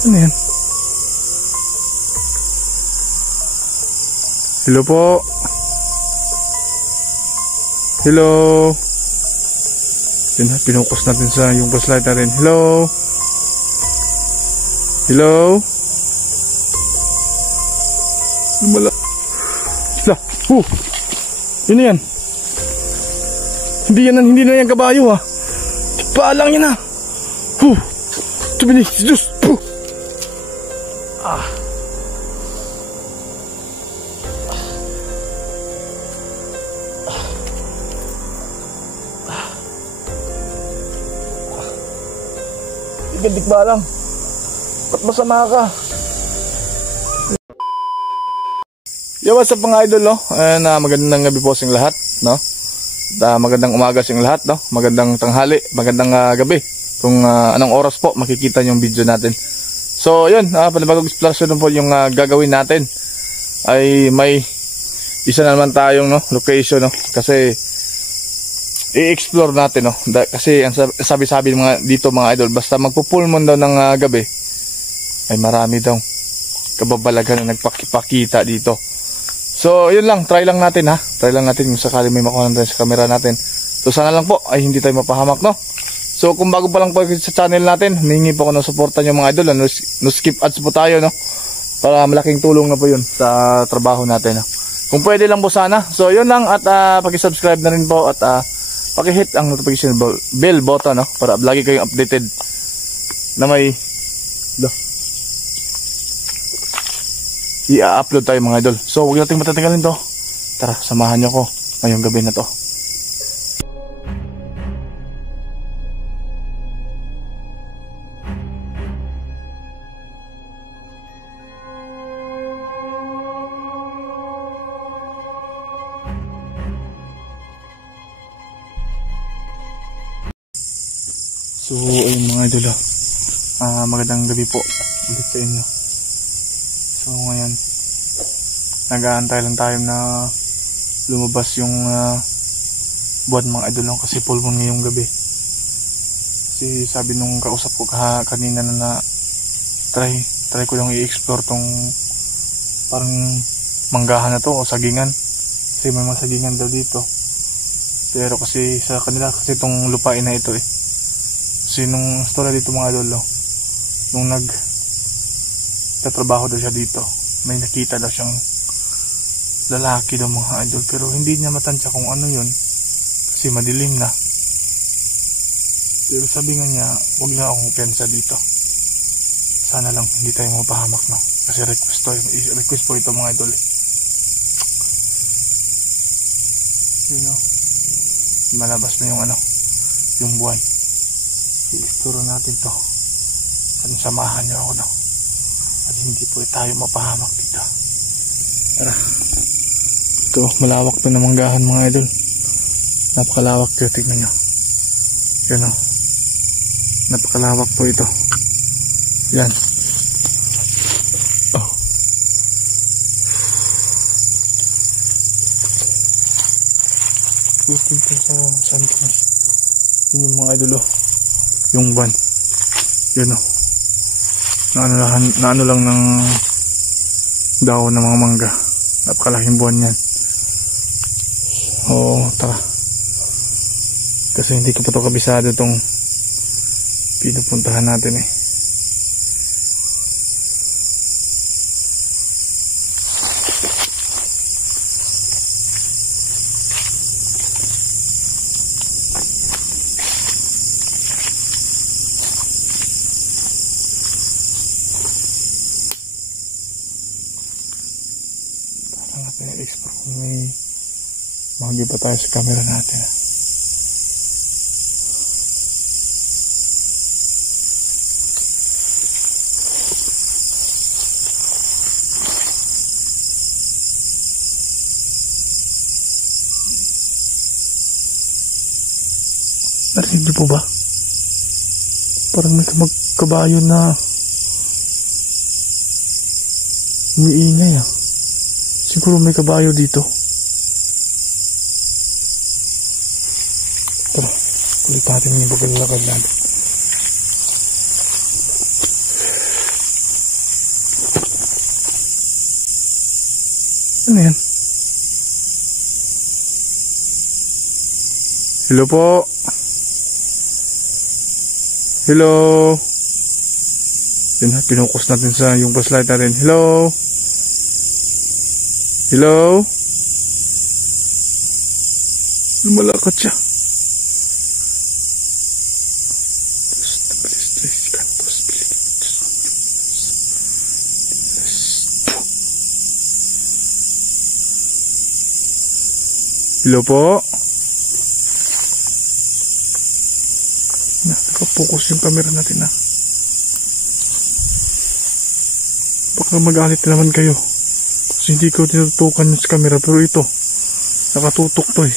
Ano yan? Hello po. Hello. Yun na, pinukos natin sa yung flashlight na rin. Hello. Hello. Lumala. Hala. Yun yan. Hindi na yan kabayo ha. Paalang yan ha. Tumini. Diyos. Gandik ba lang? Ba't masama ka? Yo, what's up mga idol, no? Magandang gabi po sa lahat, no? Magandang umaga sa lahat, no? Magandang tanghali, magandang gabi. Kung anong oras po makikita yung video natin. So, yun, panibagong exploration po yung gagawin natin. Ay may isa na naman tayong location, no? Kasi i-explore natin, no? Kasi ang sabi-sabi mga dito mga idol, basta magpo-full moon daw ng gabi ay marami daw kababalagan na nagpakipakita dito. So yun lang, try lang natin ha. Try lang natin kung sakali may makuha natin sa camera natin. So sana lang po ay hindi tayo mapahamak, no? So kung bago pa lang po sa channel natin, humingi po ako ng suporta nyo mga idol. No skip ads po tayo, no? Para malaking tulong na po yun sa trabaho natin, no? Kung pwede lang po sana. So yun lang, at paki-subscribe na rin po, at paki-hit ang notification bell button, no? Para lagi kayong updated na may i-upload tayo mga idol. So huwag nating matatagalin to. Tara, samahan nyo ko ngayong gabi na to. So ayun mga idol, magandang gabi po ulit sa inyo. So ngayon nag-aantay lang tayo na lumabas yung buwan mga idol, kasi full moon ngayong gabi. Kasi sabi nung kausap ko kanina na try ko lang i-explore tong parang manggahan na to o sagingan, kasi may mga sagingan daw dito. Pero kasi sa kanila, kasi itong lupain na ito kasi nung story dito mga idol, nung nagtatrabaho daw siya dito, may nakita daw siyang lalaki daw mga idol, pero hindi niya matansya kung ano yun kasi madilim na. Pero sabi nga niya, huwag na akong pensa dito, sana lang hindi tayo mapahamak, no? Kasi request po ito mga idol. Malabas na yung yung buwan. I-explore natin to. Samahan niyo ako, no? At hindi po tayo mapahamak dito. Tara. Ito, malawak to na manggahan mga idol. Napakalawak po, tignan nyo. Yan, o. Napakalawak po ito. Yan. Oh. Pupunta sa Santos. Yun yung mga idol, yung van. Yun, naano lang ng dahon ng mga mangga. Napakalaking buwan yan. Tara. Kasi hindi ko pa ito kabisado itong pinupuntahan natin explore kung may mahagi pa tayo sa camera natin. Narinig niyo po ba? Parang may kabayo na umiingay Siguro may kabayo dito. Tara, ulit natin yung bagal lakad natin. Ano yan? Hello po. Hello. Yun na, pinukus natin sa yung flashlight natin. Hello. Hello. Lumalakad siya. Hello po. Nakapokus yung camera natin na. Baka magalit naman kayo kasi hindi ko tinutukan yung camera, pero ito nakatutok to eh.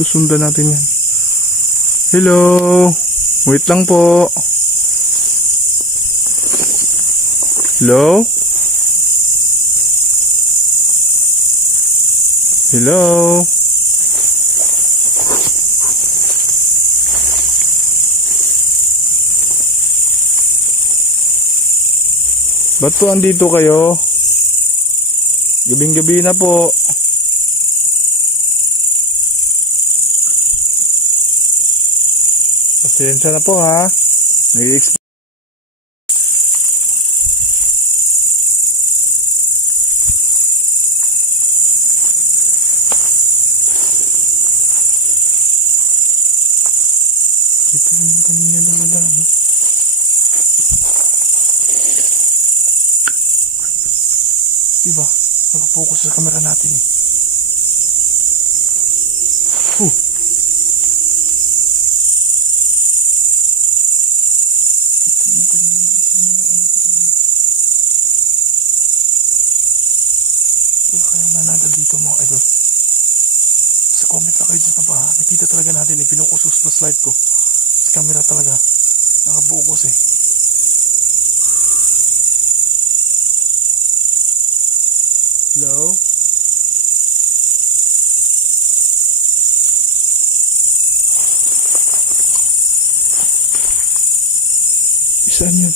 Susundan natin yan. Hello. Wait lang po. Hello. Hello. Ba't po andito kayo? Gabing-gabi na po. Pasensya na po ha. Nag-i-explain. Ito yung kanina dumadaan, no? Diba? Nakapokus sa camera natin eh. Ito yung kanina dumadaan. Wala kayang manadal dito mga idol. Sa comment lang kayo dyan na ba? Nakita talaga natin eh. Pinukus sa flashlight ko. Sa camera talaga. Nakabukas eh. Hello? Saan yun?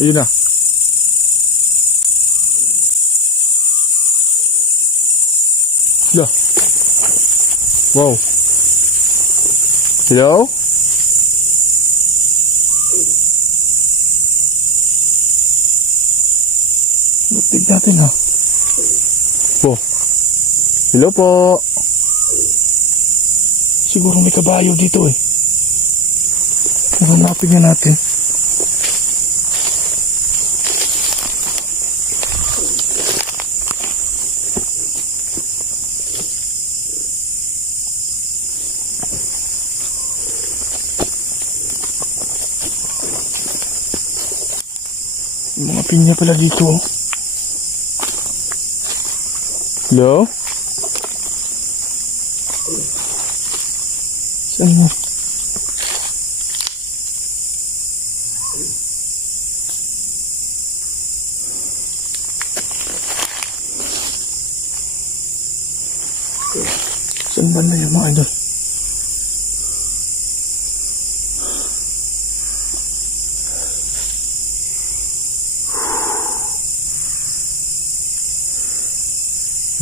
Ayun na. Hello? Wow. Hello? Tignan natin ha. Hello po. Siguro may kabayo dito eh. Hanapin nga natin. Yung mga pinya pala dito. Hello? Saan mo? Saan ba na yung mga idol?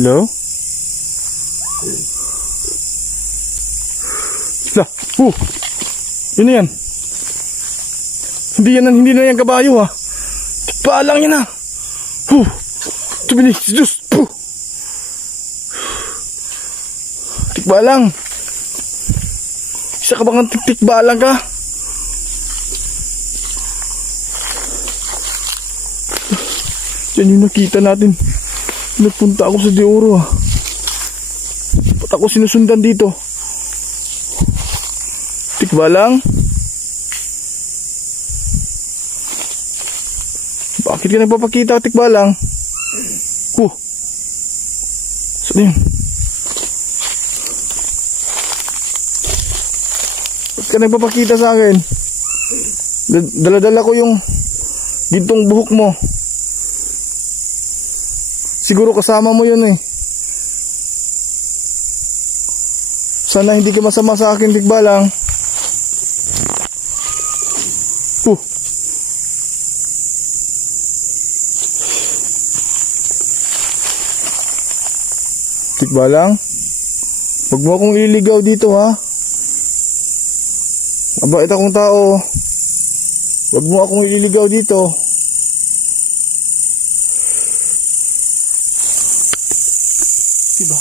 Hello? Lah, yun na yan. Hindi na yan kabayo ha. Tikpa lang yan ha. Tuminig, Diyos. Tikba lang. Isa ka bang tikba lang ka? Yan yung nakita natin. Nagpunta ako sa De Oro ha. Ba't ako sinusundan dito? Tikba lang. Bakit ka nagpapakita? Tikba lang. Saan yun? Ba't ka nagpapakita sa akin? Dala-dala ko yung gintong buhok mo. Siguro kasama mo yun eh. Sana hindi ka masama sa akin, tikba lang. Tikbalang, huwag mo akong iligaw dito ha. Mabait akong tao. Huwag mo akong ililigaw dito. Diba?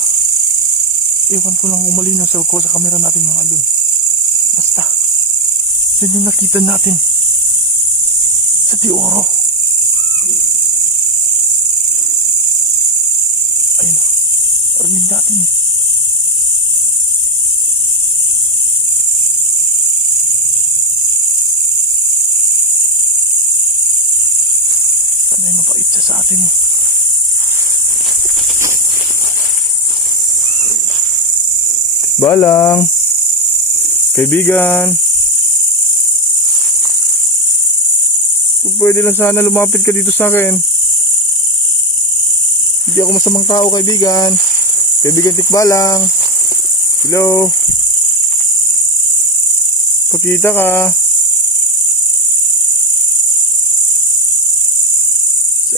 Ewan ko lang umalinaw sa camera natin mga idol. Basta, yan yung nakita natin sa Tioro. Ayun na, rinig natin. Sana'y mabait siya sa atin. Balang, kaibigan, kung pwede lang sana lumapit ka dito sa akin. Hindi ako masamang tao, kaibigan. Kaibigan Tikbalang, hello, pakita ka.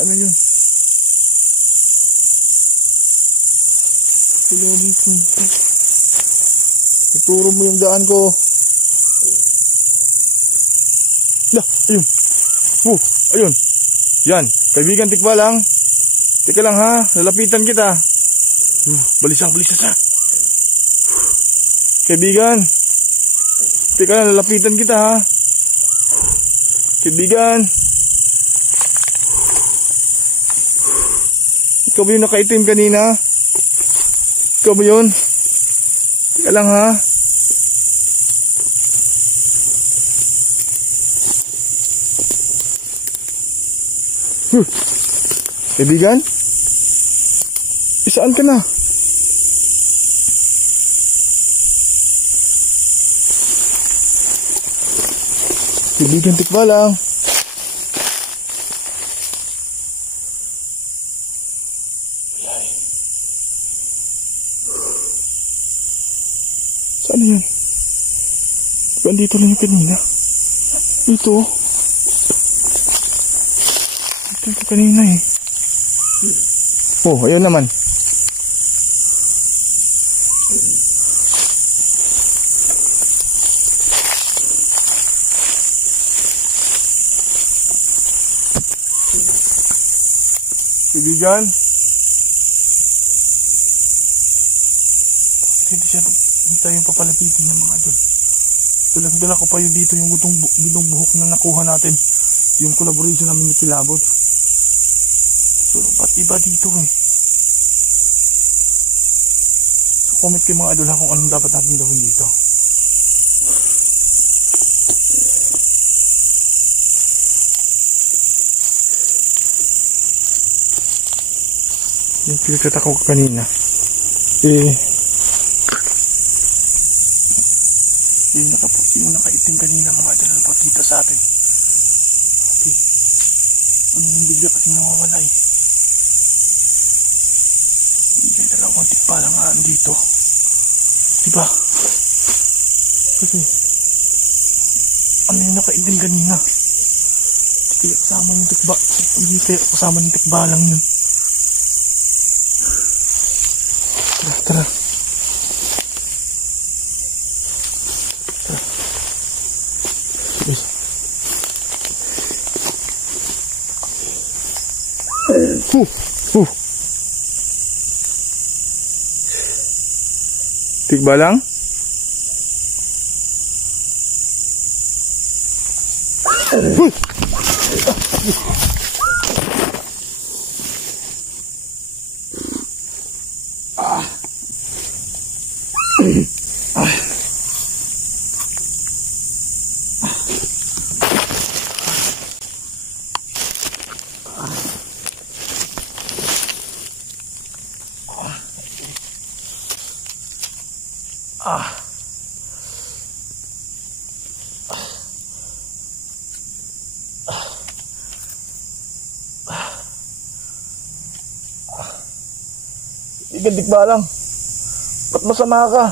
Ano yun? Hello, dito. Ituro mo yung daan ko. Ayun. Ayun. Yan, kaibigan Tikbalang. Teka lang ha, lalapitan kita. Bilis na. Kaibigan. Teka lang, lalapitan kita ha. Kaibigan. Ikaw ba yung nakaitim kanina? Ikaw ba yun? Teka lang ha. Kaibigan? Isaan ka na? Kaibigan Tikbalang. Saan yan? Bandito lang yung kanina. Ito. Ito yung kanina eh. Oh, ayun naman. Kaibigan. Bakit hindi siya yung papalapitin niya mga idol? Dala ko pa yun dito yung gutong buhok na nakuha natin. Yung collaboration namin ni Kilabot. So, ba't iba dito eh? So, comment kayo mga idol kung anong dapat natin gawin dito. Yung pinagtataka ko kanina. Yung nakaitim kanina mga idol na napakita sa atin. Ano yung bigla kasi nawawala eh. May dalawang Tikbalang nga dito. Diba? Kasi ano yung nakaitim kanina? Hindi kaya kasama ng hindi kaya kasama ng Tikbalang yun. Tara. Tikbalang? Kaibigan Tikbalang, ba't masama ka?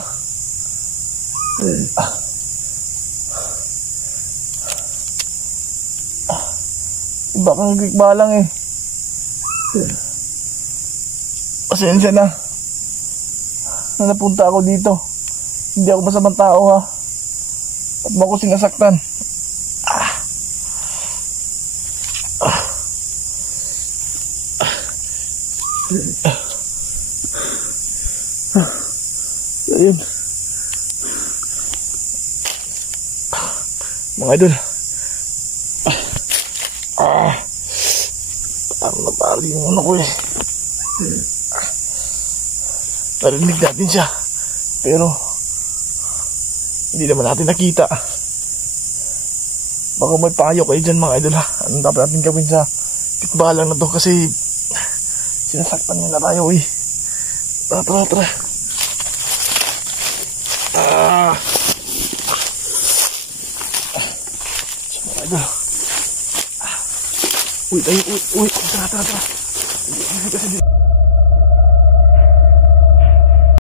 Iba kang Tikbalang eh. Pasensya na. na napunta ako dito. Hindi ako masamang tao ha. At mo ako sinasaktan. Ayun. Mga idol. Parang napaling yung ano ko eh. Narinig natin siya. Pero hindi naman natin nakita. Baka may payo kayo dyan mga idol ha. Anong dapat natin gawin sa tikbalang na to kasi sinasaktan nila tayo eh. Tara. So mga idol. Uy, tara. Kasi